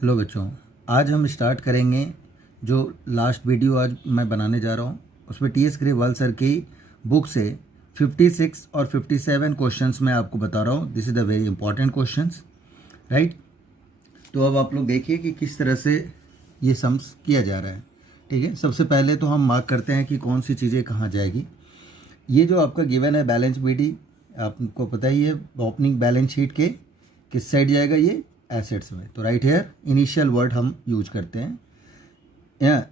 Hello बच्चों, आज हम स्टार्ट करेंगे जो लास्ट वीडियो आज मैं बनाने जा रहा हूँ उसमें टी एस ग्रेवाल सर की बुक से 56 और 57 क्वेश्चंस मैं आपको बता रहा हूँ। This is the very important questions, right. तो अब आप लोग देखिए कि किस तरह से ये सम्स किया जा रहा है। ठीक है, सबसे पहले तो हम मार्क करते हैं कि कौन सी चीज़ें कहाँ जाएगी। ये जो आपका गिवन है बैलेंस बीडी, आपको पता ही है ओपनिंग बैलेंस शीट के किस साइड जाएगा, ये एसेट्स में। तो राइट हेयर इनिशियल वर्ड हम यूज करते हैं।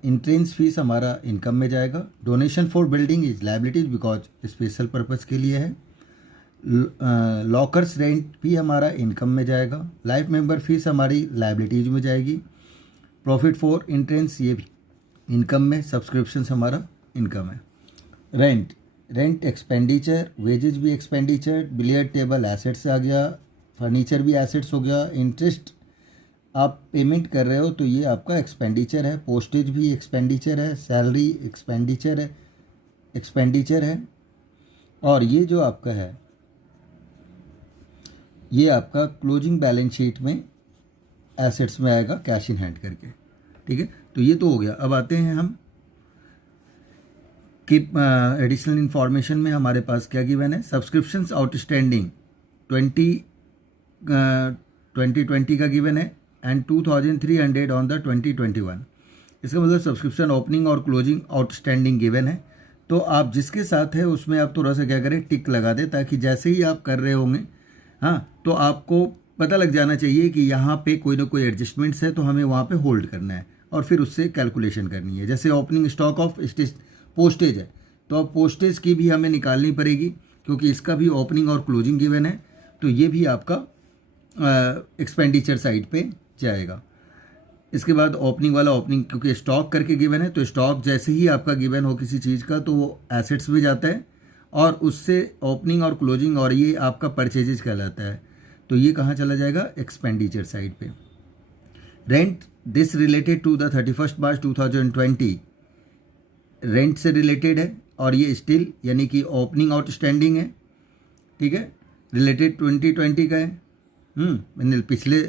इंट्रेंस फीस हमारा इनकम में जाएगा। Donation for building is liabilities because special purpose के लिए है। लॉकर्स रेंट भी हमारा इनकम में जाएगा। लाइफ मेंबर फीस हमारी लाइबिलिटीज में जाएगी। प्रॉफिट फॉर इंट्रेंस ये भी इनकम में। सब्सक्रिप्शंस हमारा इनकम है। रेंट एक्सपेंडिचर, वेजेज भी एक्सपेंडिचर। बिलियर्ड टेबल एसेट्स आ गया, फर्नीचर भी एसेट्स हो गया। इंटरेस्ट आप पेमेंट कर रहे हो तो ये आपका एक्सपेंडिचर है। पोस्टेज भी एक्सपेंडिचर है। सैलरी एक्सपेंडिचर है। और ये जो आपका है ये आपका क्लोजिंग बैलेंस शीट में एसेट्स में आएगा कैश इन हैंड करके। ठीक है, तो ये तो हो गया। अब आते हैं हम कि एडिशनल इंफॉर्मेशन में हमारे पास क्या गिवन है। सब्सक्रिप्शंस आउटस्टैंडिंग 2020 का गिवन है एंड 2300 ऑन द 2021। इसका मतलब सब्सक्रिप्शन ओपनिंग और क्लोजिंग आउटस्टैंडिंग गिवन है। तो आप जिसके साथ है उसमें आप थोड़ा सा क्या करें, टिक लगा दें, ताकि जैसे ही आप कर रहे होंगे तो आपको पता लग जाना चाहिए कि यहाँ पे कोई ना कोई एडजस्टमेंट्स है, तो हमें वहाँ पे होल्ड करना है और फिर उससे कैलकुलेशन करनी है। जैसे ओपनिंग स्टॉक ऑफ पोस्टेज है तो अब पोस्टेज की भी हमें निकालनी पड़ेगी क्योंकि इसका भी ओपनिंग और क्लोजिंग गिवन है, तो ये भी आपका एक्सपेंडिचर साइड पे जाएगा। इसके बाद ओपनिंग वाला ओपनिंग क्योंकि स्टॉक करके गिवन है, तो स्टॉक जैसे ही आपका गिवन हो किसी चीज़ का तो वो एसेट्स में जाता है और उससे ओपनिंग और क्लोजिंग और ये आपका परचेजेज कहलाता है, तो ये कहाँ चला जाएगा, एक्सपेंडिचर साइड पे। Rent this related to the 31 March 2020, rent से रिलेटेड है और ये स्टिल यानी कि ओपनिंग आउटस्टैंडिंग है। ठीक है, रिलेटेड 2020 का है, पिछले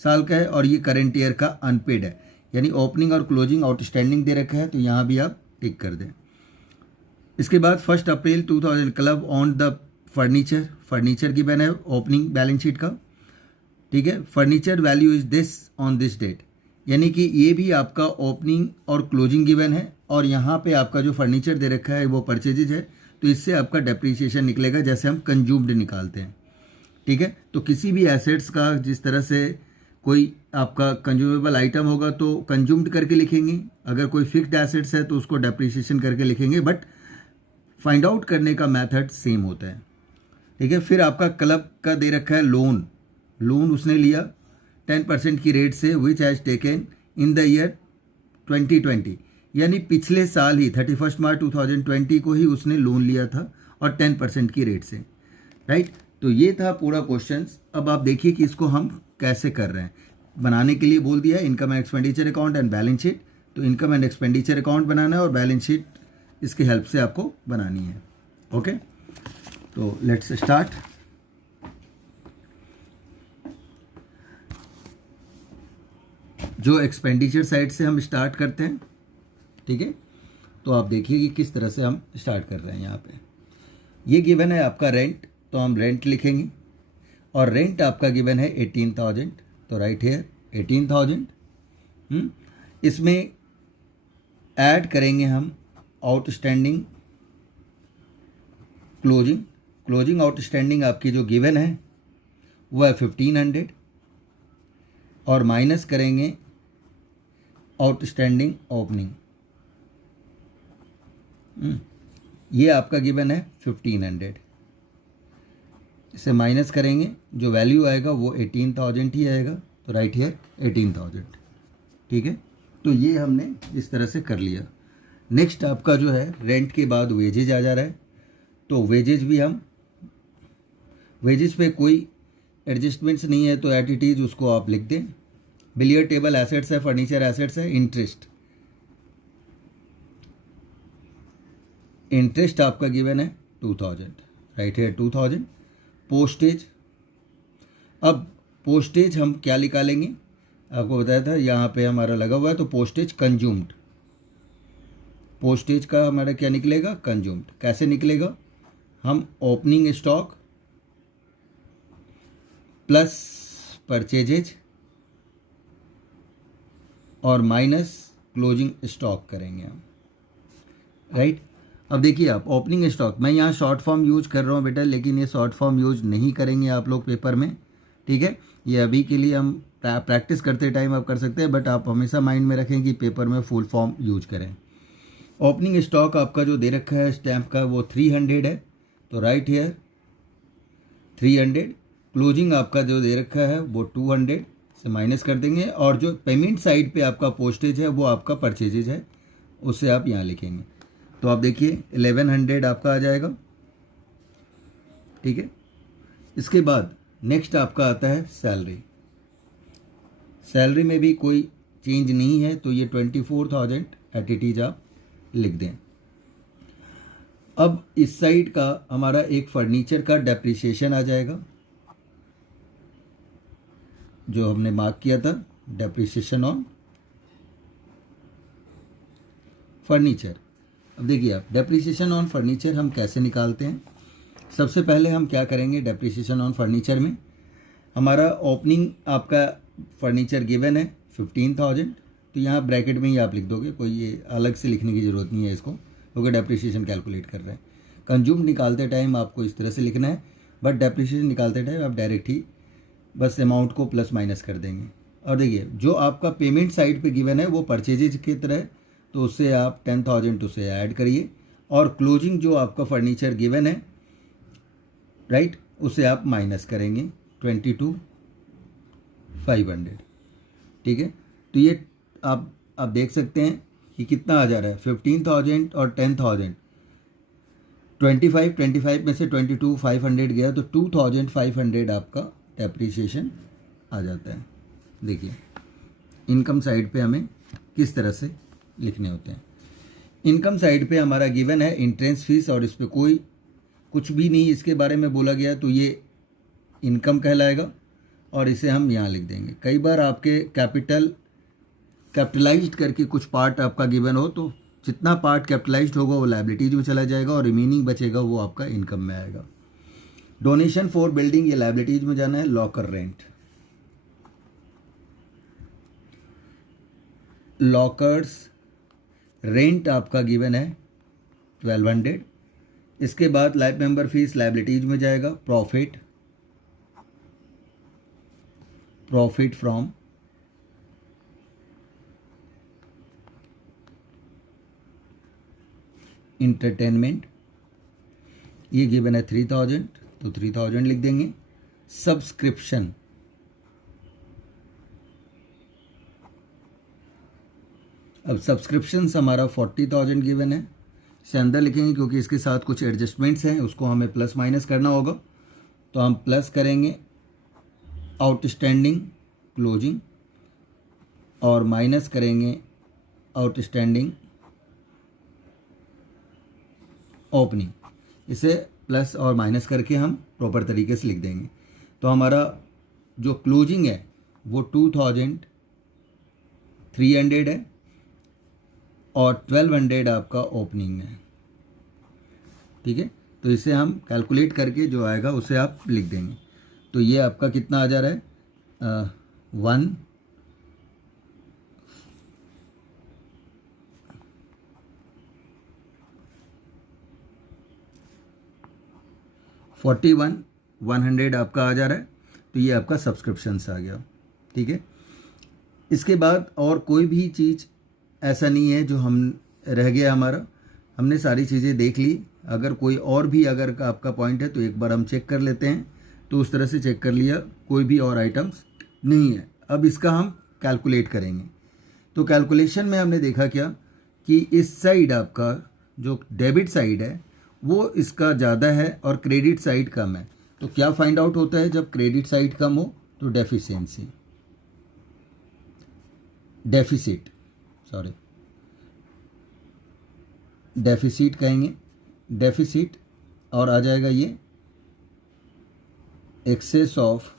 साल का है, और ये करंट ईयर का अनपेड है, यानी ओपनिंग और क्लोजिंग आउटस्टैंडिंग दे रखा है, तो यहाँ भी आप टिक कर दें। इसके बाद 1 April 2000 club on the furniture की बैन है ओपनिंग बैलेंस शीट का। ठीक है, furniture value is this on this date, यानी कि ये भी आपका ओपनिंग और क्लोजिंग गिवन है और यहाँ पे आपका जो फर्नीचर दे रखा है वो परचेजेज है, तो इससे आपका डेप्रीशिएशन निकलेगा जैसे हम कंज्यूम्ड निकालते हैं। ठीक है, तो किसी भी एसेट्स का जिस तरह से कोई आपका कंज्यूमेबल आइटम होगा तो कंज्यूम्ड करके लिखेंगे, अगर कोई फिक्स्ड एसेट्स है तो उसको डेप्रीशिएशन करके लिखेंगे, बट फाइंड आउट करने का मेथड सेम होता है। ठीक है, फिर आपका क्लब का दे रखा है लोन उसने लिया 10% की रेट से, which has taken in the year 2020, यानी पिछले साल ही 31 मार्च 2020 को ही उसने लोन लिया था और 10% की रेट से, राइट। तो ये था पूरा क्वेश्चन। अब आप देखिए कि इसको हम कैसे कर रहे हैं। बनाने के लिए बोल दिया है income and expenditure account and balance sheet, तो इनकम एंड एक्सपेंडिचर अकाउंट बनाना है और बैलेंस शीट इसकी हेल्प से आपको बनानी है। ओके, तो लेट्स स्टार्ट। जो एक्सपेंडिचर साइड से हम स्टार्ट करते हैं, ठीक है, तो आप देखिए कि किस तरह से हम स्टार्ट कर रहे हैं। यहाँ पे ये गिवन है आपका रेंट, तो हम रेंट लिखेंगे और रेंट आपका गिवन है 18,000, तो राइट हेयर 18,000। इसमें ऐड करेंगे हम आउटस्टैंडिंग क्लोजिंग आउटस्टैंडिंग आपकी जो गिवन है वो है 1500 और माइनस करेंगे आउटस्टैंडिंग ओपनिंग, ये आपका गिवन है 1500, इसे माइनस करेंगे, जो वैल्यू आएगा वो 18,000 ही आएगा, तो राइट हियर 18,000। ठीक है, तो ये हमने इस तरह से कर लिया। नेक्स्ट आपका जो है रेंट के बाद वेजेज आ जा रहा है, तो वेजेज भी हम वेजेज पे कोई एडजस्टमेंट्स नहीं है तो एट इट इज उसको आप लिख दें। बिलियर्ड टेबल एसेट्स है, फर्नीचर एसेट्स है। इंटरेस्ट आपका गिवन है 2000, राइट है 2000। पोस्टेज, अब पोस्टेज हम क्या निकालेंगे, आपको बताया था यहाँ पे हमारा लगा हुआ है, तो पोस्टेज कंज्यूम्ड, पोस्टेज का हमारा क्या निकलेगा, कंज्यूम्ड। कैसे निकलेगा, हम ओपनिंग स्टॉक प्लस परचेजेज और माइनस क्लोजिंग स्टॉक करेंगे हम, राइट। अब देखिए आप ओपनिंग स्टॉक, मैं यहाँ शॉर्ट फॉर्म यूज कर रहा हूँ बेटा, लेकिन ये शॉर्ट फॉर्म यूज नहीं करेंगे आप लोग पेपर में, ठीक है। ये अभी के लिए हम प्रैक्टिस करते टाइम आप कर सकते हैं, बट आप हमेशा माइंड में रखें कि पेपर में फुल फॉर्म यूज करें। ओपनिंग स्टॉक आपका जो दे रखा है स्टैम्प का वो 300 है, तो राइट हियर 300। क्लोजिंग आपका जो दे रखा है वो 200 से माइनस कर देंगे, और जो पेमेंट साइड पे आपका पोस्टेज है वो आपका परचेजेज है, उससे आप यहाँ लिखेंगे। तो आप देखिए 1100 आपका आ जाएगा, ठीक है। इसके बाद नेक्स्ट आपका आता है सैलरी। सैलरी में भी कोई चेंज नहीं है, तो ये 24,000 एट इट इज आप लिख दें। अब इस साइड का हमारा एक फर्नीचर का डेप्रिसिएशन आ जाएगा, जो हमने मार्क किया था, डेप्रिसिएशन ऑन फर्नीचर। अब देखिए आप डेप्रिसिएशन ऑन फर्नीचर हम कैसे निकालते हैं। सबसे पहले हम क्या करेंगे, डेप्रिसिएशन ऑन फर्नीचर में हमारा ओपनिंग आपका फर्नीचर गिवन है 15,000, तो यहाँ ब्रैकेट में ही आप लिख दोगे, कोई ये अलग से लिखने की ज़रूरत नहीं है इसको, क्योंकि डेप्रिसिएशन कैलकुलेट कर रहे हैं। कंज्यूम निकालते टाइम आपको इस तरह से लिखना है, बट डेप्रिसिएशन निकालते टाइम आप डायरेक्ट ही बस अमाउंट को प्लस माइनस कर देंगे। और देखिए जो आपका पेमेंट साइड पे गिवन है वो परचेजेज की तरह, तो उससे आप 10,000 उसे ऐड करिए, और क्लोजिंग जो आपका फर्नीचर गिवन है, राइट, उसे आप माइनस करेंगे 22,500, ठीक है। तो ये आप देख सकते हैं कि कितना आ जा रहा है, 15,000 और 10,000, 25 में से 22,500 गया, तो 2,500 आपका डेप्रिसिएशन आ जाता है। देखिए इनकम साइड पे हमें किस तरह से लिखने होते हैं। इनकम साइड पे हमारा गिवन है इंट्रेंस फीस, और इस पर कोई कुछ भी नहीं इसके बारे में बोला गया, तो ये इनकम कहलाएगा, और इसे हम यहाँ लिख देंगे। कई बार आपके कैपिटलाइज्ड करके कुछ पार्ट आपका गिवन हो, तो जितना पार्ट कैपिटलाइज्ड होगा वो लायबिलिटीज में चला जाएगा, और रिमेनिंग बचेगा वो आपका इनकम में आएगा। डोनेशन फॉर बिल्डिंग, ये लायबिलिटीज में जाना है। लॉकर रेंट, लॉकर्स रेंट आपका गिवन है 1200। इसके बाद लाइफ मेंबर फीस लायबिलिटीज में जाएगा। प्रॉफिट फ्रॉम इंटरटेनमेंट, ये गिवन है 3,000, तो 3,000 लिख देंगे। सब्सक्रिप्शन, अब सब्सक्रिप्शंस हमारा 40,000 गिवन है, इसे अंदर लिखेंगे क्योंकि इसके साथ कुछ एडजस्टमेंट्स हैं, उसको हमें प्लस माइनस करना होगा, तो हम प्लस करेंगे आउटस्टैंडिंग क्लोजिंग, और माइनस करेंगे आउटस्टैंडिंग ओपनिंग। इसे प्लस और माइनस करके हम प्रॉपर तरीके से लिख देंगे। तो हमारा जो क्लोजिंग है वो 2,300 है, और 1,200 आपका ओपनिंग है, ठीक है। तो इसे हम कैलकुलेट करके जो आएगा उसे आप लिख देंगे। तो ये आपका कितना आ जा रहा है, 41,100 आपका आ जा रहा है। तो ये आपका सब्सक्रिप्शंस आ गया, ठीक है। इसके बाद और कोई भी चीज़ ऐसा नहीं है जो हम रह गया हमारा, हमने सारी चीज़ें देख ली। अगर कोई और भी अगर आपका पॉइंट है तो एक बार हम चेक कर लेते हैं। तो उस तरह से चेक कर लिया, कोई भी और आइटम्स नहीं है। अब इसका हम कैलकुलेट करेंगे। तो कैलकुलेशन में हमने देखा क्या कि इस साइड आपका जो डेबिट साइड है वो इसका ज़्यादा है और क्रेडिट साइड कम है। तो क्या फाइंड आउट होता है जब क्रेडिट साइड कम हो, तो डेफिशिट कहेंगे, डेफिसिट, और आ जाएगा ये excess of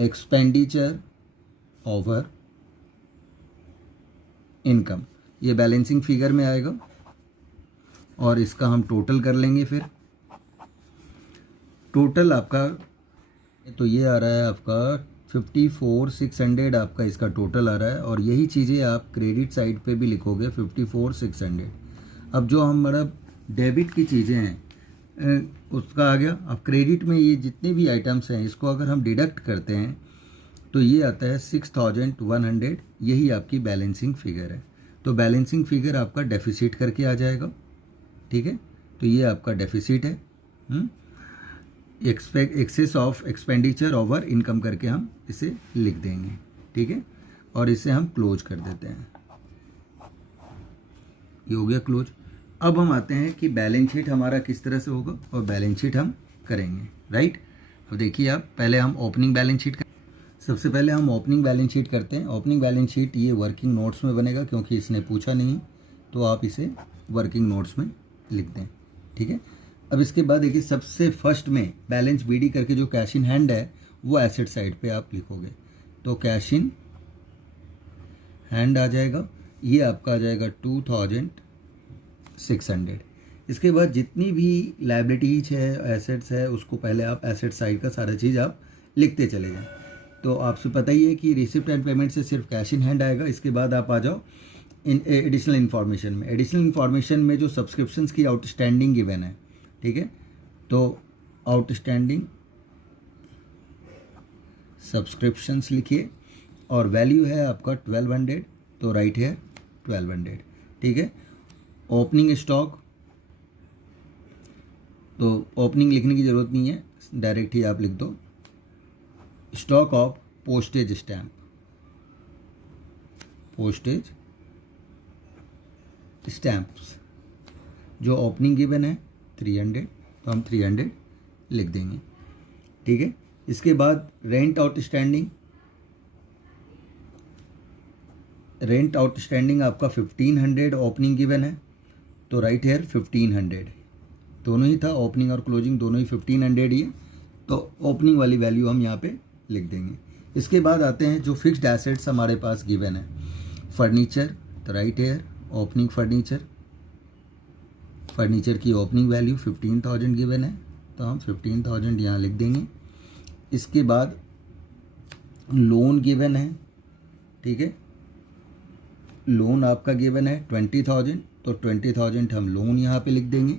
expenditure over income, ये बैलेंसिंग फिगर में आएगा और इसका हम टोटल कर लेंगे। फिर टोटल आपका तो ये आ रहा है आपका 54,600 आपका इसका टोटल आ रहा है, और यही चीज़ें आप क्रेडिट साइड पे भी लिखोगे 54,600। अब जो हमारा डेबिट की चीज़ें हैं उसका आ गया। अब क्रेडिट में ये जितने भी आइटम्स हैं इसको अगर हम डिडक्ट करते हैं तो ये आता है 6,100, यही आपकी बैलेंसिंग फिगर है। तो बैलेंसिंग फिगर आपका डेफिसिट करके आ जाएगा, ठीक है। तो ये आपका डेफिसिट है, excess of expenditure over income करके हम इसे लिख देंगे, ठीक है। और इसे हम क्लोज कर देते हैं, ये हो गया क्लोज। अब हम आते हैं कि बैलेंस शीट हमारा किस तरह से होगा और बैलेंस शीट हम करेंगे, राइट। अब देखिए आप, पहले हम ओपनिंग बैलेंस शीट सबसे पहले हम ओपनिंग बैलेंस शीट करते हैं। ओपनिंग बैलेंस शीट ये वर्किंग नोट्स में बनेगा, क्योंकि इसने पूछा नहीं तो आप इसे वर्किंग नोट्स में लिख दें, ठीक है। अब इसके बाद देखिए सबसे फर्स्ट में बैलेंस बीडी करके जो कैश इन हैंड है वो एसेट साइड पे आप लिखोगे, तो कैश इन हैंड आ जाएगा, ये आपका आ जाएगा 2,600। इसके बाद जितनी भी लायबिलिटीज है, एसेट्स है, उसको पहले आप एसेट साइड का सारा चीज़ आप लिखते चले जाएं। तो आपसे पता ही है कि रिसिप्ट एंड पेमेंट से सिर्फ कैश इन हैंड आएगा। इसके बाद आप आ जाओ इन एडिशनल इन्फॉर्मेशन में। एडिशनल इन्फॉर्मेशन में जो सब्सक्रिप्शंस की आउटस्टैंडिंग गिवन है, ठीक है, तो आउटस्टैंडिंग सब्सक्रिप्शंस लिखिए और वैल्यू है आपका 1200, तो राइट है 1200, ठीक है। ओपनिंग स्टॉक, तो ओपनिंग लिखने की ज़रूरत नहीं है, डायरेक्ट ही आप लिख दो stock of postage stamp, postage stamps जो ओपनिंग गिवन है 300, तो हम 300 लिख देंगे, ठीक है। इसके बाद रेंट आउटस्टैंडिंग, रेंट आउटस्टैंडिंग आपका 1500 ओपनिंग गिवन है, तो राइट हेयर 1500, दोनों ही था, ओपनिंग और क्लोजिंग दोनों ही 1500 ही है, तो ओपनिंग वाली वैल्यू हम यहाँ पे लिख देंगे। इसके बाद आते हैं जो फिक्स्ड एसेट्स हमारे पास गिवन है, फर्नीचर, तो right here opening furniture, furniture की ओपनिंग वैल्यू 15,000 गिवन है, तो हम 15,000 यहाँ लिख देंगे। इसके बाद लोन गिवन है, ठीक है, लोन आपका गिवन है 20,000, तो 20,000 हम लोन यहाँ पे लिख देंगे।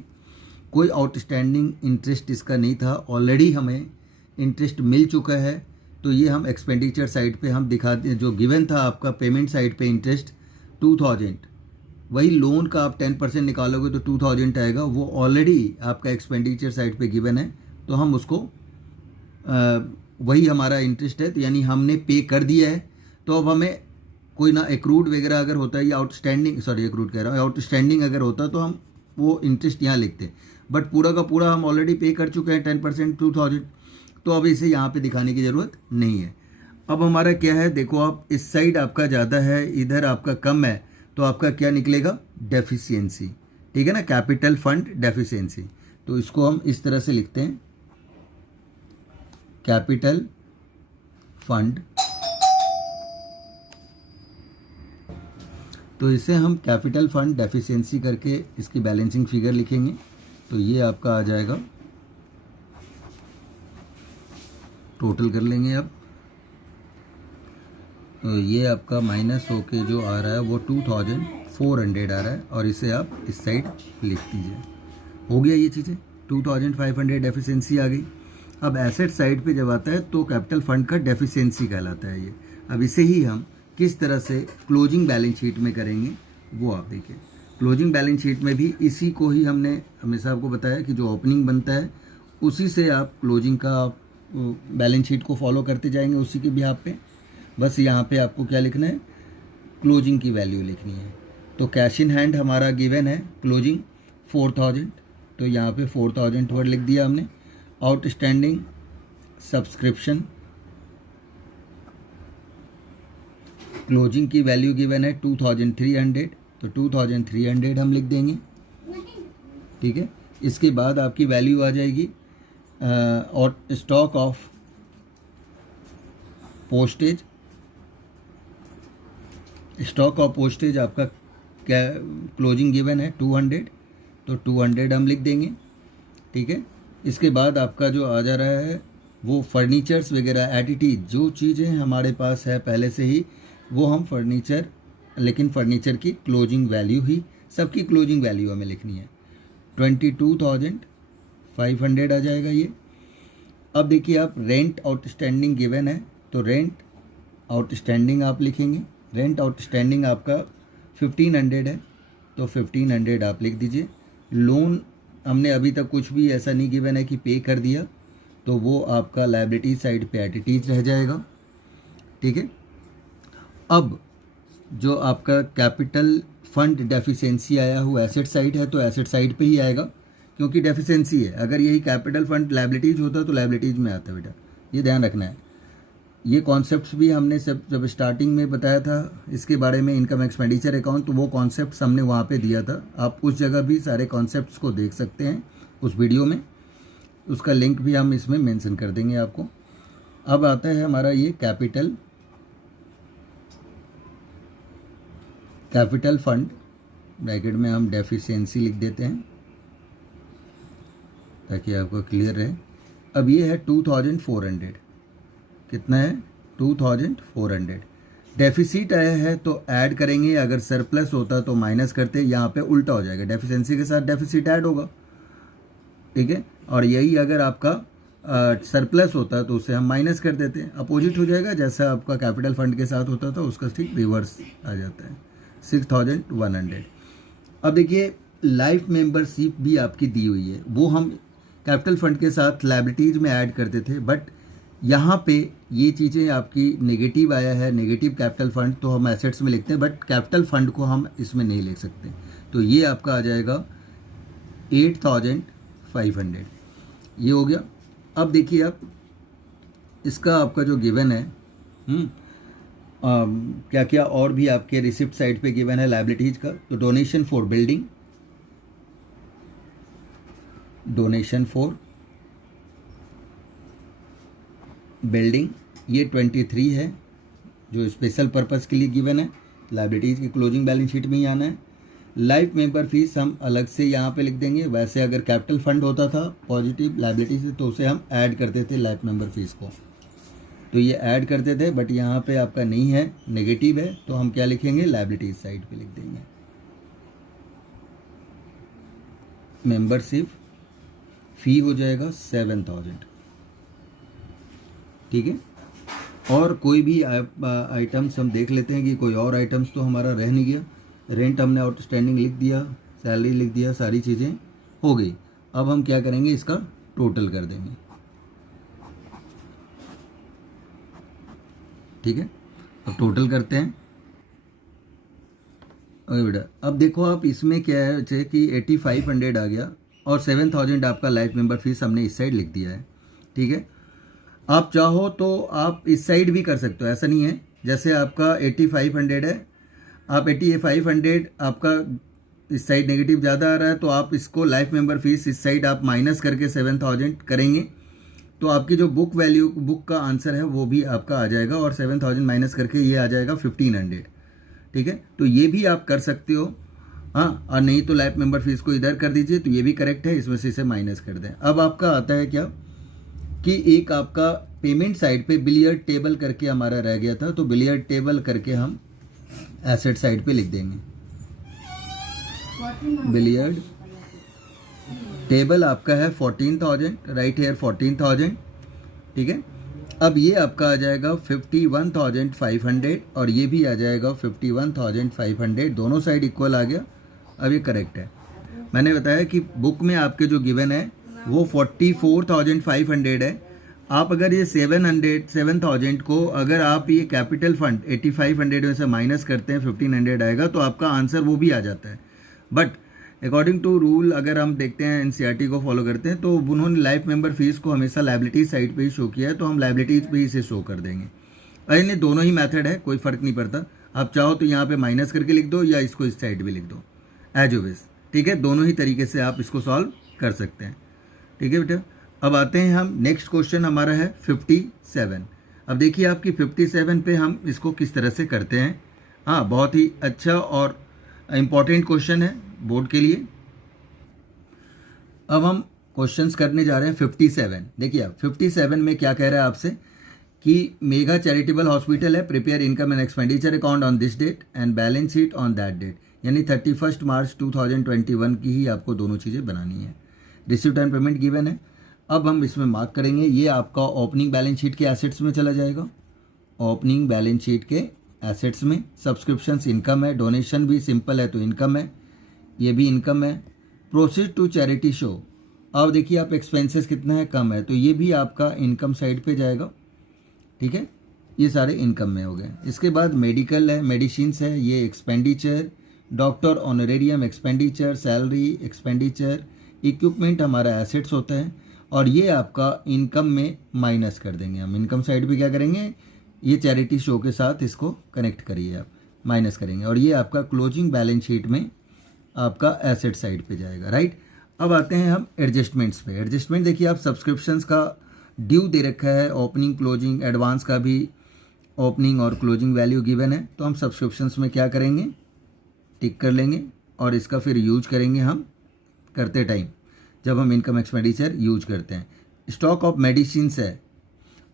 कोई आउटस्टैंडिंग इंटरेस्ट इसका नहीं था, ऑलरेडी हमें इंटरेस्ट मिल चुका है, तो ये हम एक्सपेंडिचर साइड पे हम दिखा दें। जो गिवन था आपका पेमेंट साइड पे इंटरेस्ट 2,000, वही लोन का आप 10% निकालोगे तो 2,000 आएगा, वो ऑलरेडी आपका एक्सपेंडिचर साइड पे गिवन है, तो हम उसको वही हमारा इंटरेस्ट है, तो यानी हमने पे कर दिया है। तो अब हमें कोई ना एक्रूड वगैरह अगर होता है या आउटस्टैंडिंग, सॉरी एक्रूड कह रहा हूँ, आउटस्टैंडिंग अगर होता तो हम वो इंटरेस्ट यहाँ लिखते, बट पूरा का पूरा हम ऑलरेडी पे कर चुके हैं 10% 2,000, तो अब इसे यहाँ पे दिखाने की ज़रूरत नहीं है। अब हमारा क्या है, देखो आप इस साइड आपका ज़्यादा है, इधर आपका कम है, तो आपका क्या निकलेगा, डेफिशिएंसी, ठीक है ना, कैपिटल फंड डेफिशिएंसी। तो इसको हम इस तरह से लिखते हैं, कैपिटल फंड, तो इसे हम कैपिटल फंड डेफिशिएंसी करके इसकी बैलेंसिंग फिगर लिखेंगे। तो ये आपका आ जाएगा, टोटल कर लेंगे अब, तो ये आपका माइनस होके जो आ रहा है वो 2,400 आ रहा है, और इसे आप इस साइड लिख दीजिए। हो गया ये चीज़ें, 2,500 डेफिशिएंसी आ गई। अब एसेट साइड पे जब आता है तो कैपिटल फंड का डेफिशिएंसी कहलाता है ये। अब इसे ही हम किस तरह से क्लोजिंग बैलेंस शीट में करेंगे वो आप देखिए। क्लोजिंग बैलेंस शीट में भी इसी को ही हमने हमेशा आपको बताया कि जो ओपनिंग बनता है उसी से आप क्लोजिंग का आप बैलेंस शीट को फॉलो करते जाएंगे उसी के बिहाफ पे। बस यहाँ पे आपको क्या लिखना है, क्लोजिंग की वैल्यू लिखनी है। तो कैश इन हैंड हमारा गिवन है क्लोजिंग 4,000, तो यहाँ पे 4,000 वर्ड लिख दिया हमने। आउटस्टैंडिंग सब्सक्रिप्शन, क्लोजिंग की वैल्यू गिवन है 2,300, तो 2,300 हम लिख देंगे, ठीक है। इसके बाद आपकी वैल्यू आ जाएगी और स्टॉक ऑफ पोस्टेज, स्टॉक और पोस्टेज आपका क्या क्लोजिंग गिवन है 200, तो 200 हम लिख देंगे, ठीक है। इसके बाद आपका जो आ जा रहा है वो फर्नीचर्स वगैरह एडिटिव जो चीज़ें हमारे पास है पहले से ही, वो हम फर्नीचर, लेकिन फर्नीचर की क्लोजिंग वैल्यू ही, सबकी क्लोजिंग वैल्यू हमें लिखनी है, 22,500 आ जाएगा ये। अब देखिए आप रेंट आउटस्टैंडिंग गिवन है, तो रेंट आउटस्टैंडिंग आप लिखेंगे, रेंट आउटस्टैंडिंग आपका 1500 है, तो 1500 आप लिख दीजिए। लोन हमने अभी तक कुछ भी ऐसा नहीं गिवन है कि पे कर दिया, तो वो आपका लायबिलिटी साइड पे एटिटीज रह जाएगा, ठीक है। अब जो आपका कैपिटल फंड डेफिशिएंसी आया हुआ एसेट साइड है, तो एसेट साइड पे ही आएगा क्योंकि डेफिशिएंसी है। अगर यही कैपिटल फंड लायबिलिटीज होता तो लायबिलिटीज में आता बेटा, ये ध्यान रखना है। ये कॉन्सेप्ट्स भी हमने जब स्टार्टिंग में बताया था इसके बारे में, इनकम एक्सपेंडिचर अकाउंट, तो वो कॉन्सेप्ट्स हमने वहाँ पे दिया था। आप उस जगह भी सारे कॉन्सेप्ट्स को देख सकते हैं उस वीडियो में, उसका लिंक भी हम इसमें मेंशन कर देंगे आपको। अब आता है हमारा ये कैपिटल फंड, ब्रैकेट में हम डेफिशिएंसी लिख देते हैं ताकि आपको क्लियर रहे। अब ये है 2400, कितना है 2400। डेफिसिट आया है तो ऐड करेंगे, अगर सरप्लस होता तो माइनस करते, यहाँ पे उल्टा हो जाएगा, डेफिशिएंसी के साथ डेफिसिट ऐड होगा, ठीक है। और यही अगर आपका सरप्लस होता तो उसे हम माइनस कर देते हैं, अपोजिट हो जाएगा, जैसा आपका कैपिटल फंड के साथ होता था उसका ठीक रिवर्स आ जाता है, 6100। अब देखिए लाइफ मेंबरशिप भी आपकी दी हुई है, वो हम कैपिटल फंड के साथ लायबिलिटीज में ऐड करते थे, बट यहाँ पे ये चीज़ें आपकी नेगेटिव आया है, नेगेटिव कैपिटल फंड, तो हम एसेट्स में लिखते हैं, बट कैपिटल फंड को हम इसमें नहीं लिख सकते, तो ये आपका आ जाएगा 8500, ये हो गया। अब देखिए आप इसका आपका जो गिवन है क्या क्या और भी आपके रिसिप्ट साइड पे गिवन है लायबिलिटीज का, तो donation for building, donation for building ये 23 है, जो स्पेशल पर्पस के लिए गिवन है, लायबिलिटीज की क्लोजिंग बैलेंस शीट में ही आना है। लाइफ मेंबर फीस हम अलग से यहाँ पे लिख देंगे, वैसे अगर कैपिटल फंड होता था पॉजिटिव लायबिलिटी से तो उसे हम ऐड करते थे लाइफ मेंबर फीस को, तो ये ऐड करते थे, बट यहाँ पे आपका नहीं है, नेगेटिव है, तो हम क्या लिखेंगे लायबिलिटीज साइड पे लिख देंगे। मेंबरशिप फी हो जाएगा 7000, ठीक है। और कोई भी आइटम्स हम देख लेते हैं कि कोई और आइटम्स तो हमारा रह नहीं गया। रेंट हमने आउटस्टैंडिंग लिख दिया, सैलरी लिख दिया, सारी चीज़ें हो गई। अब हम क्या करेंगे, इसका टोटल कर देंगे, ठीक है। अब टोटल करते हैं। ओके बेटा, अब देखो आप इसमें क्या है जैसे कि 8500 आ गया और 7000 आपका लाइफ मेंबर फीस हमने इस साइड लिख दिया है, ठीक है। आप चाहो तो आप इस साइड भी कर सकते हो, ऐसा नहीं है। जैसे आपका 8500 है, आप 8500 आपका इस साइड नेगेटिव ज़्यादा आ रहा है, तो आप इसको लाइफ मेंबर फीस इस साइड आप माइनस करके 7000 करेंगे, तो आपकी जो बुक वैल्यू, बुक का आंसर है वो भी आपका आ जाएगा, और 7000 माइनस करके ये आ जाएगा 1500, ठीक है। तो ये भी आप कर सकते हो, हाँ। और नहीं तो लाइफ मेंबर फीस को इधर कर दीजिए, तो ये भी करेक्ट है, इसमें से इसे माइनस कर दें। अब आपका आता है क्या कि एक आपका पेमेंट साइड पे बिलियर्ड टेबल करके हमारा रह गया था, तो बिलियर्ड टेबल करके हम एसेट साइड पे लिख देंगे। बिलियर्ड टेबल आपका है 14000, राइट हेयर 14000, ठीक है। अब ये आपका आ जाएगा 51,500 और ये भी आ जाएगा 51,500, दोनों साइड इक्वल आ गया। अब ये करेक्ट है। मैंने बताया कि बुक में आपके जो गिवन है वो 44,500 है। आप अगर ये 7,000 को अगर आप ये कैपिटल फंड 8500 में से माइनस करते हैं 1500 आएगा, तो आपका आंसर वो भी आ जाता है। बट अकॉर्डिंग टू रूल अगर हम देखते हैं, एनसीईआरटी को फॉलो करते हैं, तो उन्होंने लाइफ मेंबर फीस को हमेशा लायबिलिटी साइड पे ही शो किया है, तो हम लायबिलिटीज पे ही इसे शो कर देंगे। यानी दोनों ही मेथड है, कोई फ़र्क नहीं पड़ता। आप चाहो तो यहाँ पे माइनस करके लिख दो या इसको इस साइड भी लिख दो, एज ऑलवेज, ठीक है। दोनों ही तरीके से आप इसको सॉल्व कर सकते हैं, ठीक है बेटा। अब आते हैं हम नेक्स्ट क्वेश्चन, हमारा है 57। अब देखिए आपकी 57 पे हम इसको किस तरह से करते हैं। हाँ, बहुत ही अच्छा और इम्पॉर्टेंट क्वेश्चन है बोर्ड के लिए। अब हम क्वेश्चंस करने जा रहे हैं 57। देखिए आप 57 में क्या कह रहा है आपसे कि मेगा चैरिटेबल हॉस्पिटल है, prepare income and expenditure account on this date and balance sheet on that date, यानी 31 मार्च 2021 की ही आपको दोनों चीज़ें बनानी है। रिसिप्ट एंड पेमेंट गिवन है। अब हम इसमें मार्क करेंगे, ये आपका ओपनिंग बैलेंस शीट के एसेट्स में चला जाएगा। ओपनिंग बैलेंस शीट के एसेट्स में सब्सक्रिप्शंस इनकम है, डोनेशन भी सिंपल है तो इनकम है, ये भी इनकम है। प्रोसीड टू चैरिटी शो, अब देखिए आप एक्सपेंसेस कितना है, कम है, तो ये भी आपका इनकम साइड पे जाएगा। ठीक है, ये सारे इनकम में हो गए। इसके बाद मेडिकल है, मेडिसिन्स है, ये expenditure, doctor honorarium expenditure, salary expenditure, equipment हमारा एसेट्स होता है, और ये आपका इनकम में माइनस कर देंगे हम। इनकम साइड पे क्या करेंगे, ये चैरिटी शो के साथ इसको कनेक्ट करिए आप, माइनस करेंगे, और ये आपका क्लोजिंग बैलेंस शीट में आपका एसेट साइड पे जाएगा। राइट, अब आते हैं हम एडजस्टमेंट्स पे। एडजस्टमेंट देखिए आप सब्सक्रिप्शंस का ड्यू दे रखा है, ओपनिंग क्लोजिंग एडवांस का भी ओपनिंग और क्लोजिंग वैल्यू गिवन है, तो हम सब्सक्रिप्शंस में क्या करेंगे, टिक कर लेंगे, और इसका फिर यूज करेंगे हम करते टाइम जब हम इनकम एक्सपेंडिचर यूज करते हैं। स्टॉक ऑफ मेडिसिन्स है,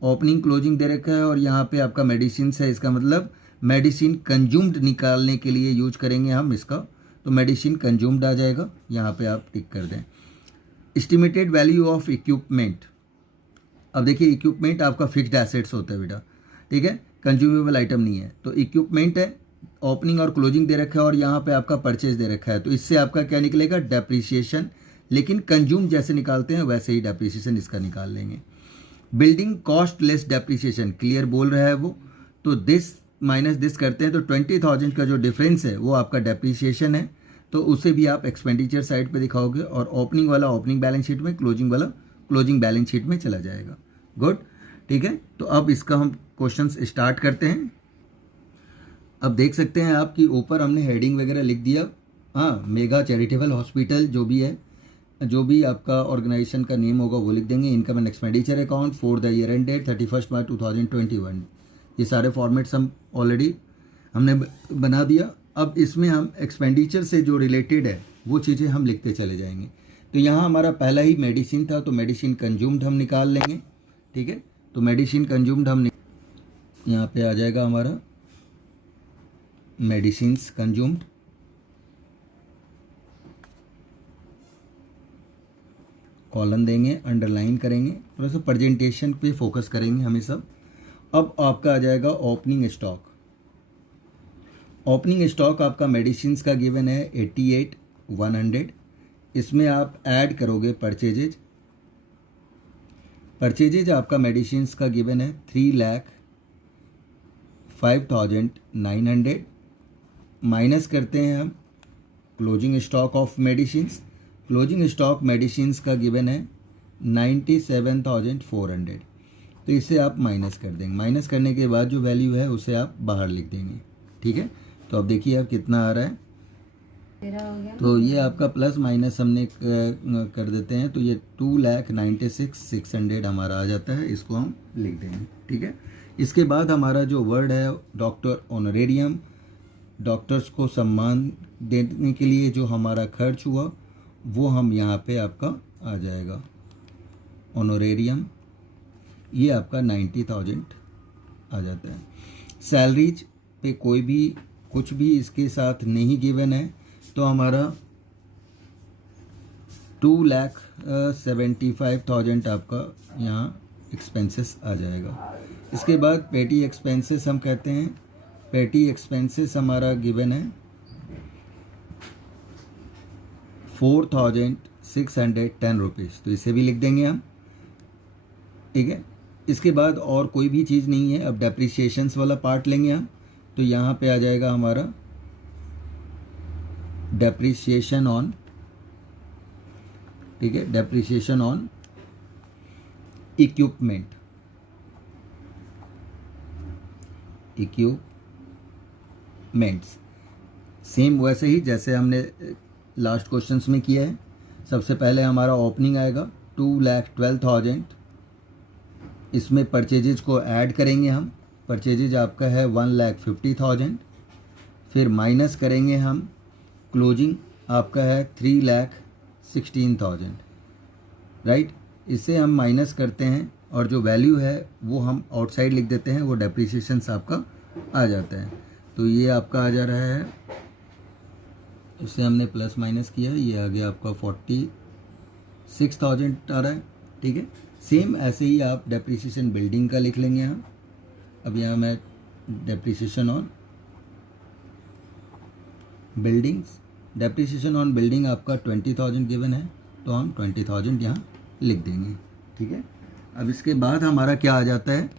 ओपनिंग क्लोजिंग दे रखा है, और यहाँ पे आपका मेडिसिन्स है, इसका मतलब मेडिसिन कंज्यूम्ड निकालने के लिए यूज करेंगे हम इसका, तो मेडिसिन कंज्यूम्ड आ जाएगा, यहाँ पे आप टिक कर दें। एस्टिमेटेड वैल्यू ऑफ इक्विपमेंट, अब देखिए इक्विपमेंट आपका फिक्स्ड एसेट्स होता है बेटा, ठीक है, कंज्यूमेबल आइटम नहीं है, तो इक्विपमेंट है, ओपनिंग और क्लोजिंग दे रखा है, और यहाँ पे आपका परचेज दे रखा है, तो इससे आपका क्या निकलेगा, डेप्रिसिएशन, लेकिन कंज्यूम जैसे निकालते हैं वैसे ही डेप्रिसिएशन इसका निकाल लेंगे। Building cost less depreciation, clear बोल रहा है वो, तो दिस माइनस दिस करते हैं, तो 20,000 का जो डिफरेंस है वो आपका डेप्रिसिएशन है, तो उसे भी आप एक्सपेंडिचर साइड पे दिखाओगे, और ओपनिंग वाला ओपनिंग बैलेंस शीट में, क्लोजिंग वाला क्लोजिंग बैलेंस शीट में चला जाएगा। गुड, ठीक है, तो अब इसका हम क्वेश्चंस स्टार्ट करते हैं। अब देख सकते हैं आप कि ऊपर हमने हेडिंग वगैरह लिख दिया। हाँ, मेगा चैरिटेबल हॉस्पिटल जो भी है, जो भी आपका ऑर्गेनाइजेशन का नेम होगा वो लिख देंगे। Income and expenditure account for the year end date 31 March 2021, ये सारे फॉर्मेट्स हम ऑलरेडी हमने बना दिया। अब इसमें हम एक्सपेंडिचर से जो रिलेटेड है वो चीज़ें हम लिखते चले जाएंगे। तो यहाँ हमारा पहला ही मेडिसिन था, तो मेडिसिन कंज्यूम्ड हम निकाल लेंगे। ठीक है, तो मेडिसिन कंज्यूम्ड हम यहाँ पे आ जाएगा हमारा मेडिसिन्स कंज्यूम्ड, कॉलन देंगे, अंडरलाइन करेंगे, थोड़ा सा प्रेजेंटेशन पे फोकस करेंगे हमें सब। अब आपका आ जाएगा ओपनिंग स्टॉक। ओपनिंग स्टॉक आपका मेडिसिन्स का गिवन है 88,100, इसमें आप ऐड करोगे परचेजेज। परचेजेज आपका मेडिसिन्स का गिवन है 3,05,900, माइनस करते हैं हम closing stock of medicines. Closing stock medicines का गिवन है 97,400, तो इसे आप माइनस कर देंगे। माइनस करने के बाद जो वैल्यू है उसे आप बाहर लिख देंगे। ठीक है, तो अब देखिए आप कितना आ रहा है, तो ये आपका प्लस माइनस हमने कर देते हैं, तो ये 2,96,600 हमारा आ जाता है, इसको हम लिख देंगे। ठीक है, इसके बाद हमारा जो वर्ड है डॉक्टर ऑनरेरियम, डॉक्टर्स को सम्मान देने के लिए जो हमारा खर्च हुआ वो हम यहाँ पे आपका आ जाएगा ऑनरेरियम, ये आपका 90,000 आ जाता है। सैलरीज पे कोई भी कुछ भी इसके साथ नहीं गिवन है, तो हमारा 2,75,000 आपका यहाँ एक्सपेंसेस आ जाएगा। इसके बाद पेटी एक्सपेंसेस हम कहते हैं, पेटी एक्सपेंसेस हमारा गिवन है 4,610 रुपीज़, तो इसे भी लिख देंगे हम। ठीक है, इसके बाद और कोई भी चीज़ नहीं है। अब डेप्रिसिएशंस वाला पार्ट लेंगे हम, तो यहाँ पे आ जाएगा हमारा डेप्रिसिएशन ऑन, ठीक है, depreciation on equipment, equipments, same वैसे ही जैसे हमने लास्ट क्वेश्चंस में किया है। सबसे पहले हमारा ओपनिंग आएगा 2,12,000, इसमें परचेजेज को ऐड करेंगे हम। परचेजेज आपका है 1,50,000, फिर माइनस करेंगे हम क्लोजिंग आपका है 3,16,000, राइट। इससे हम माइनस करते हैं और जो वैल्यू है वो हम आउटसाइड लिख देते हैं, वो डेप्रिसिएशंस आपका आ जाता है। तो ये आपका आ जा रहा है, इससे हमने प्लस माइनस किया, ये आ गया आपका 46,000 आ रहा है, ठीक है। सेम ऐसे ही आप डेप्रिसिएशन बिल्डिंग का लिख लेंगे यहाँ। अब यहाँ मैं depreciation on buildings, depreciation on building आपका 20,000 गिवन है, तो हम 20,000 यहाँ लिख देंगे, ठीक है। अब इसके बाद हमारा क्या आ जाता है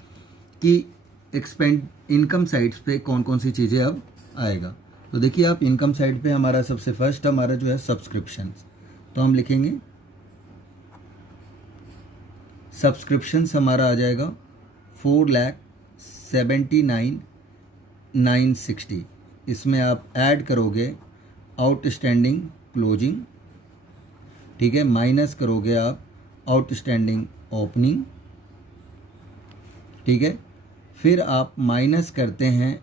कि एक्सपेंड इनकम साइड्स पे कौन कौन सी चीज़ें अब आएगा। तो देखिए आप, इनकम साइड पे हमारा सबसे फर्स्ट हमारा जो है सब्सक्रिप्शंस, तो हम लिखेंगे सब्सक्रिप्शंस हमारा आ जाएगा 4,79,960। इसमें आप ऐड करोगे आउटस्टैंडिंग क्लोजिंग, ठीक है, माइनस करोगे आप आउटस्टैंडिंग ओपनिंग, ठीक है। फिर आप माइनस करते हैं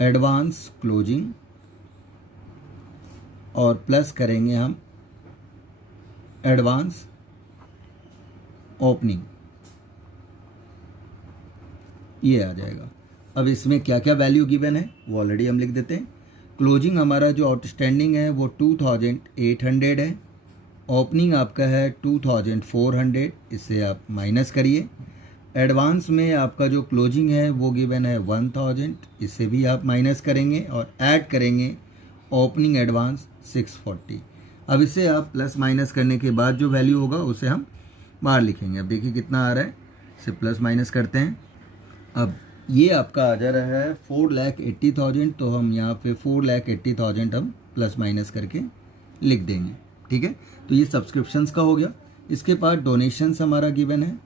एडवांस क्लोजिंग और प्लस करेंगे हम एडवांस ओपनिंग, ये आ जाएगा। अब इसमें क्या क्या वैल्यू गिवन है वो ऑलरेडी हम लिख देते हैं। क्लोजिंग हमारा जो आउटस्टैंडिंग है वो 2,800 है, ओपनिंग आपका है 2,400, इससे आप माइनस करिए। एडवांस में आपका जो क्लोजिंग है वो गिवन है 1,000, इससे भी आप माइनस करेंगे और ऐड करेंगे ओपनिंग एडवांस 640। अब इसे आप प्लस माइनस करने के बाद जो वैल्यू होगा उसे हम बाहर लिखेंगे। अब देखिए कितना आ रहा है, इसे प्लस माइनस करते हैं। अब ये आपका आ जा रहा है 4,80,000, तो हम यहाँ पे 4,80,000 हम प्लस माइनस करके लिख देंगे, ठीक है। तो ये सब्सक्रिप्शंस का हो गया। इसके बाद डोनेशंस हमारा गिवन है,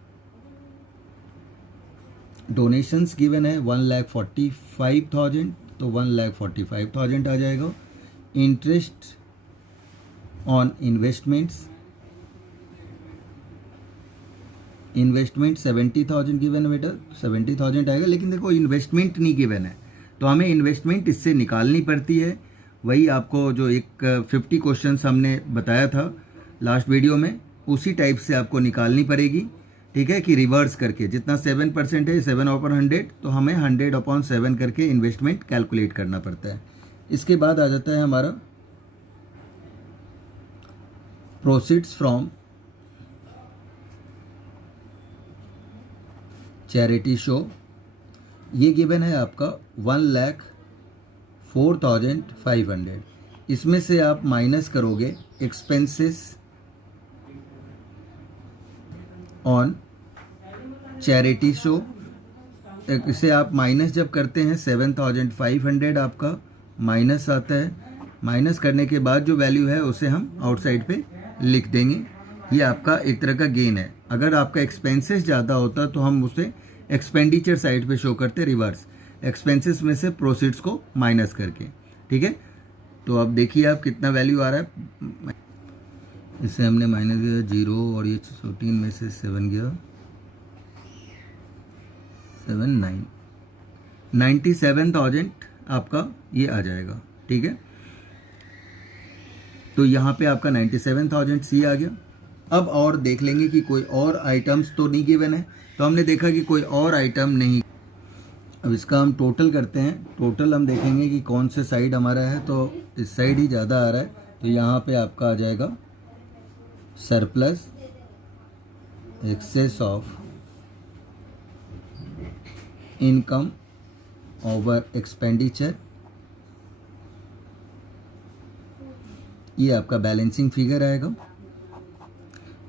डोनेशंस गिवन है 1,45,000, तो 1,45,000 आ जाएगा। Interest on investments, investment 70,000 given है बेटा, 70,000 आएगा। लेकिन देखो इन्वेस्टमेंट नहीं गिवन है, तो हमें इन्वेस्टमेंट इससे निकालनी पड़ती है। वही आपको जो एक 50 क्वेश्चंस हमने बताया था लास्ट वीडियो में, उसी टाइप से आपको निकालनी पड़ेगी, ठीक है, कि रिवर्स करके जितना 7% है 7/100, तो हमें 100/7 करके इन्वेस्टमेंट कैलकुलेट करना पड़ता है। इसके बाद आ जाता है हमारा प्रोसीड्स फ्रॉम चैरिटी शो, ये गिवन है आपका 1,04,500। इसमें से आप माइनस करोगे एक्सपेंसेस ऑन चैरिटी शो, इसे आप माइनस जब करते हैं 7,500 आपका माइनस आता है। माइनस करने के बाद जो वैल्यू है उसे हम आउटसाइड पे लिख देंगे। ये आपका एक तरह का गेन है। अगर आपका एक्सपेंसेस ज़्यादा होता तो हम उसे एक्सपेंडिचर साइड पे शो करते, रिवर्स एक्सपेंसेस में से प्रोसीड्स को माइनस करके, ठीक है। तो अब देखिए आप कितना वैल्यू आ रहा है, इससे हमने माइनस किया 0 और ये 14 में से 7 गया 7 97,000 आपका ये आ जाएगा, ठीक है। तो यहाँ पे आपका 97,000 सी आ गया। अब और देख लेंगे कि कोई और आइटम्स तो नहीं गिवन है, तो हमने देखा कि कोई और आइटम नहीं। अब इसका हम टोटल करते हैं, टोटल हम देखेंगे कि कौन से साइड हमारा है, तो इस साइड ही ज़्यादा आ रहा है, तो यहाँ पे आपका आ जाएगा surplus excess of income over expenditure, ये आपका बैलेंसिंग फिगर आएगा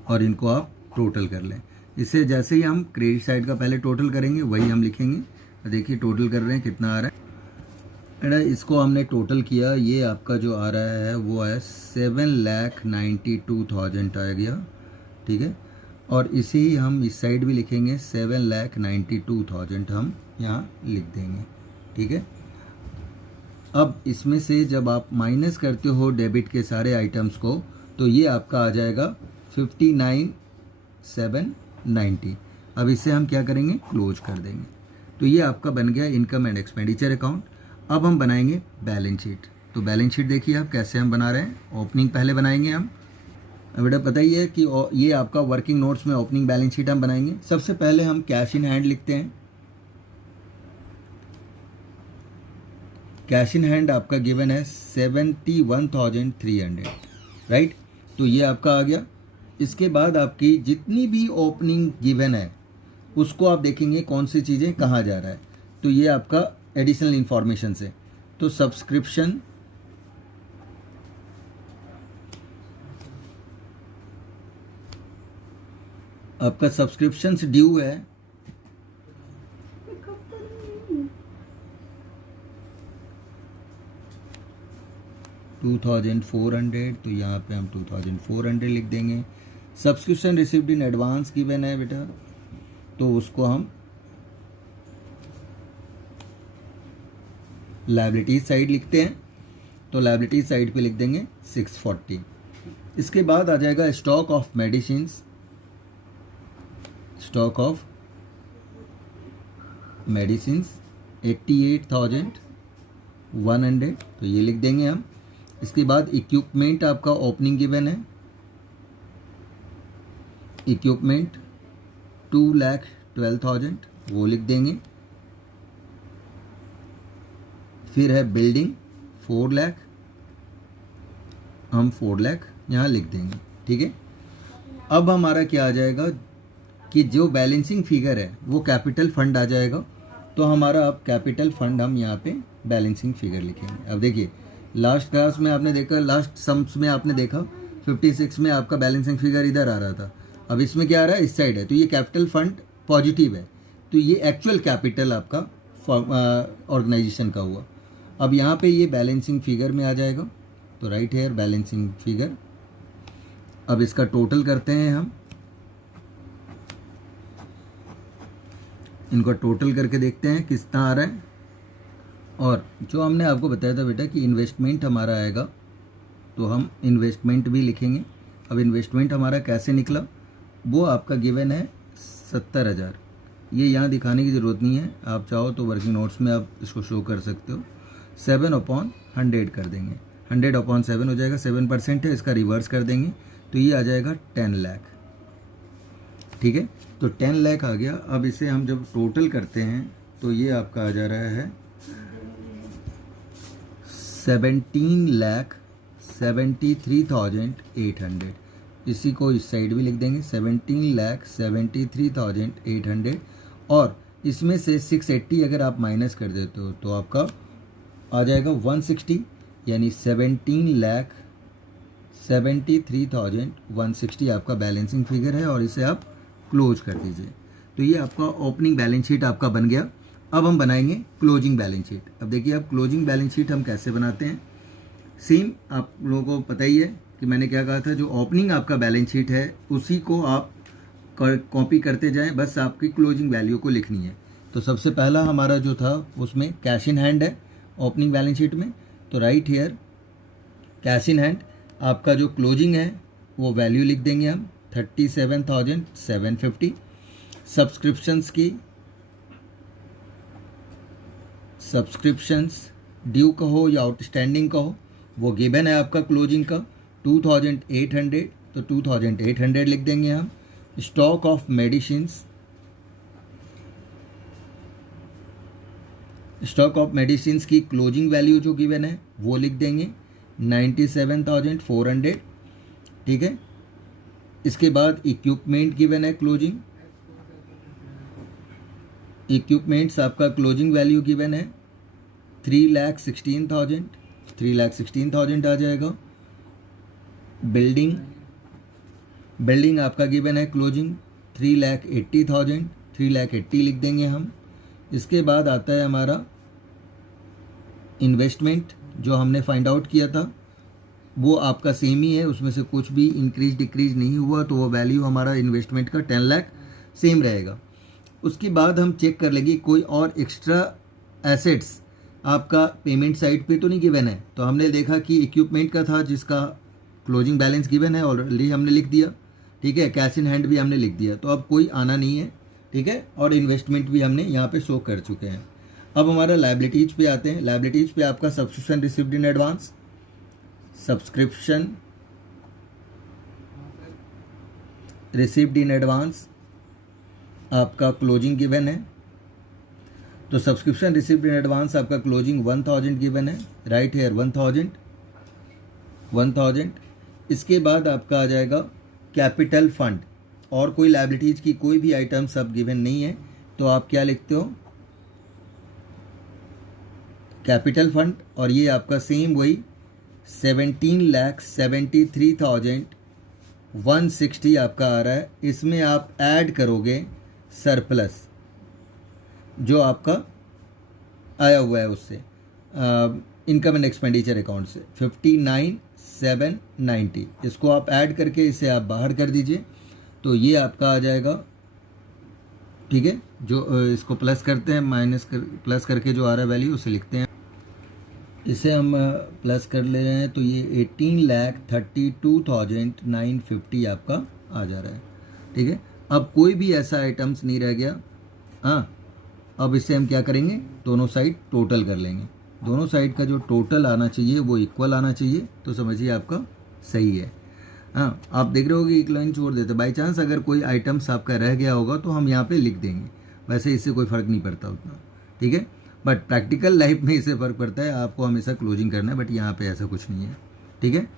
और इनको आप टोटल कर लें। इसे जैसे ही हम क्रेडिट साइड का पहले टोटल करेंगे वही हम लिखेंगे। देखिए टोटल कर रहे हैं कितना आ रहा है, इसको हमने टोटल किया, ये आपका जो आ रहा है वो है 7,92,000 आ गया, ठीक है। और इसे ही हम इस साइड भी लिखेंगे 7,92,000 हम यहाँ लिख देंगे, ठीक है। अब इसमें से जब आप माइनस करते हो डेबिट के सारे आइटम्स को, तो ये आपका आ जाएगा 59 790। अब इसे हम क्या करेंगे, क्लोज कर देंगे। तो ये आपका बन गया इनकम एंड एक्सपेंडिचर अकाउंट। अब हम बनाएंगे बैलेंस शीट। तो बैलेंस शीट देखिए आप कैसे हम बना रहे हैं। ओपनिंग पहले बनाएंगे हम। बेटा पता ही है कि ये आपका वर्किंग नोट्स में ओपनिंग बैलेंस शीट हम बनाएंगे। सबसे पहले हम कैश इन हैंड लिखते हैं। कैश इन हैंड आपका गिवन है 71,300, राइट। तो ये आपका आ गया। इसके बाद आपकी जितनी भी ओपनिंग गिवन है उसको आप देखेंगे कौन सी चीज़ें कहाँ जा रहा है। तो ये आपका एडिशनल इंफॉर्मेशन से, तो सब्सक्रिप्शन, आपका सब्सक्रिप्शंस ड्यू है 2400, तो यहाँ पे हम 2400 लिख देंगे। Subscription received in advance given है बेटा, तो उसको हम लायबिलिटी साइड लिखते हैं। तो लायबिलिटी साइड पे लिख देंगे 640। इसके बाद आ जाएगा stock of medicines, stock of medicines 88,100, तो ये लिख देंगे हम। इसके बाद इक्विपमेंट आपका ओपनिंग गिवन है, इक्विपमेंट 2,12,000, वो लिख देंगे। फिर है बिल्डिंग 4 लाख, हम 4 लाख यहाँ लिख देंगे, ठीक है। अब हमारा क्या आ जाएगा कि जो बैलेंसिंग फिगर है वो कैपिटल फंड आ जाएगा। तो हमारा अब कैपिटल फंड हम यहाँ पे बैलेंसिंग फिगर लिखेंगे। अब देखिए लास्ट क्लास में आपने देखा, लास्ट सम्स में आपने देखा 56 में आपका बैलेंसिंग फिगर इधर आ रहा था, अब इसमें क्या आ रहा है, इस साइड है। तो ये कैपिटल फंड पॉजिटिव है, तो ये एक्चुअल कैपिटल आपका ऑर्गेनाइजेशन का हुआ। अब यहाँ पे ये बैलेंसिंग फिगर में आ जाएगा, तो राइट हेयर बैलेंसिंग फिगर। अब इसका टोटल करते हैं हम, इनका टोटल करके देखते हैं कितना आ रहा है। और जो हमने आपको बताया था बेटा कि इन्वेस्टमेंट हमारा आएगा, तो हम इन्वेस्टमेंट भी लिखेंगे। अब इन्वेस्टमेंट हमारा कैसे निकला, वो आपका गिवन है 70,000। ये यहाँ दिखाने की ज़रूरत नहीं है, आप चाहो तो वर्किंग नोट्स में आप इसको शो कर सकते हो। 7/100 कर देंगे, 100/7 हो जाएगा, 7% है, इसका रिवर्स कर देंगे तो ये आ जाएगा 10 लाख, ठीक है। तो 10 लाख आ गया। अब इसे हम जब टोटल करते हैं तो ये आपका आ जा रहा है 17,73,800। इसी को इस साइड भी लिख देंगे 17,73,800। और इसमें से 680 अगर आप माइनस कर देते हो तो आपका आ जाएगा 160, यानी 17,73,160 आपका बैलेंसिंग फिगर है। और इसे आप क्लोज कर दीजिए। तो ये आपका ओपनिंग बैलेंस शीट आपका बन गया। अब हम बनाएंगे क्लोजिंग बैलेंस शीट। अब देखिए आप क्लोजिंग बैलेंस शीट हम कैसे बनाते हैं। सेम आप लोगों को पता ही है कि मैंने क्या कहा था, जो ओपनिंग आपका बैलेंस शीट है उसी को आप कॉपी करते जाएं, बस आपकी क्लोजिंग वैल्यू को लिखनी है। तो सबसे पहला हमारा जो था उसमें कैश इन हैंड है ओपनिंग बैलेंस शीट में, तो right here cash in hand आपका जो क्लोजिंग है वो वैल्यू लिख देंगे हम 37,750। सब्सक्रिप्शंस की, सब्सक्रिप्शंस ड्यू का हो या आउटस्टैंडिंग का हो, वो गिवन है आपका क्लोजिंग का 2,800, तो 2,800 लिख देंगे हम। Stock of medicines, stock of medicines की क्लोजिंग वैल्यू जो गिवन है वो लिख देंगे 97,400, ठीक है। इसके बाद इक्विपमेंट गिवन है क्लोजिंग, इक्विपमेंट्स आपका क्लोजिंग वैल्यू गिवन है 3,16,000, 3,16,000 आ जाएगा। बिल्डिंग, बिल्डिंग आपका गिवन है क्लोजिंग 3,80,000, 3,80,000 लिख देंगे हम। इसके बाद आता है हमारा इन्वेस्टमेंट, जो हमने फाइंड आउट किया था वो आपका सेम ही है, उसमें से कुछ भी इंक्रीज डिक्रीज नहीं हुआ, तो वो वैल्यू हमारा इन्वेस्टमेंट का 10 लाख सेम रहेगा। उसके बाद हम चेक कर लेंगे कोई और एक्स्ट्रा एसेट्स आपका पेमेंट साइड पे तो नहीं गिवन है। तो हमने देखा कि इक्विपमेंट का था जिसका क्लोजिंग बैलेंस गिवन है, ऑलरेडी हमने लिख दिया। ठीक है, कैश इन हैंड भी हमने लिख दिया, तो अब कोई आना नहीं है, ठीक है, और इन्वेस्टमेंट भी हमने यहाँ पे शो कर चुके हैं। अब हमारा लायबिलिटीज पे आते हैं। लायबिलिटीज पे आपका subscription received in advance, subscription received in advance, आपका क्लोजिंग गिवन है। तो सब्सक्रिप्शन रिसीव्ड इन एडवांस आपका क्लोजिंग 1000 गिवन है, राइट हेयर 1000। इसके बाद आपका आ जाएगा कैपिटल फंड, और कोई लायबिलिटीज की कोई भी आइटम सब गिवन नहीं है, तो आप क्या लिखते हो, कैपिटल फंड, और ये आपका सेम वही 17,73,160 आपका आ रहा है। इसमें आप ऐड करोगे सरप्लस जो आपका आया हुआ है उससे, इनकम एंड एक्सपेंडिचर अकाउंट से 59,790, इसको आप ऐड करके इसे आप बाहर कर दीजिए, तो ये आपका आ जाएगा, ठीक है। जो इसको प्लस करते हैं, प्लस करके जो आ रहा है वैल्यू उसे लिखते हैं, इसे हम प्लस कर ले रहे हैं, तो ये 18,32,950 आपका आ जा रहा है, ठीक है। अब कोई भी ऐसा आइटम्स नहीं रह गया। हाँ, अब इसे हम क्या करेंगे, दोनों साइड टोटल कर लेंगे, दोनों साइड का जो टोटल आना चाहिए वो इक्वल आना चाहिए, तो समझिए आपका सही है। हाँ, आप देख रहे हो कि एक लाइन छोड़ देते, बाई चांस अगर कोई आइटम्स आपका रह गया होगा तो हम यहाँ पे लिख देंगे, वैसे इससे कोई फ़र्क नहीं पड़ता उतना, ठीक है। बट प्रैक्टिकल लाइफ में इससे फ़र्क पड़ता है, आपको हमेशा क्लोजिंग करना है, बट यहाँ पे ऐसा कुछ नहीं है, ठीक है।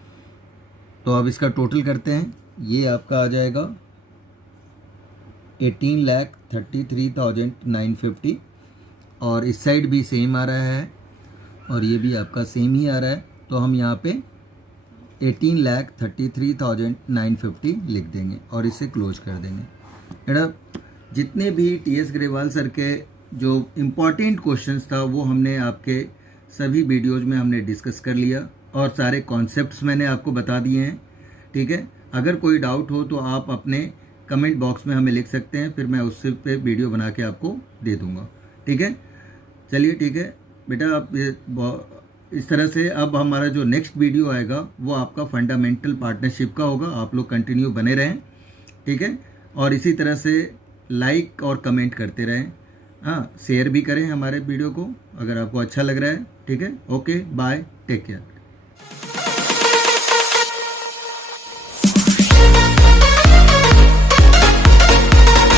तो अब इसका टोटल करते हैं, ये आपका आ जाएगा 18,33,950, और इस साइड भी सेम आ रहा है और ये भी आपका सेम ही आ रहा है, तो हम यहाँ पे 18,33,950 लिख देंगे और इसे क्लोज कर देंगे। बेटा, जितने भी टीएस ग्रेवाल सर के जो इम्पॉर्टेंट क्वेश्चंस था वो हमने आपके सभी वीडियोज़ में हमने डिस्कस कर लिया, और सारे कॉन्सेप्ट्स मैंने आपको बता दिए हैं, ठीक है। अगर कोई डाउट हो तो आप अपने कमेंट बॉक्स में हमें लिख सकते हैं, फिर मैं उससे पे वीडियो बना के आपको दे दूंगा, ठीक है। चलिए, ठीक है बेटा, आप इस तरह से अब हमारा जो नेक्स्ट वीडियो आएगा वो आपका फंडामेंटल पार्टनरशिप का होगा। आप लोग कंटिन्यू बने रहें, ठीक है, और इसी तरह से लाइक और कमेंट करते रहें। हाँ, शेयर भी करें हमारे वीडियो को अगर आपको अच्छा लग रहा है, ठीक है। Okay, bye, take care.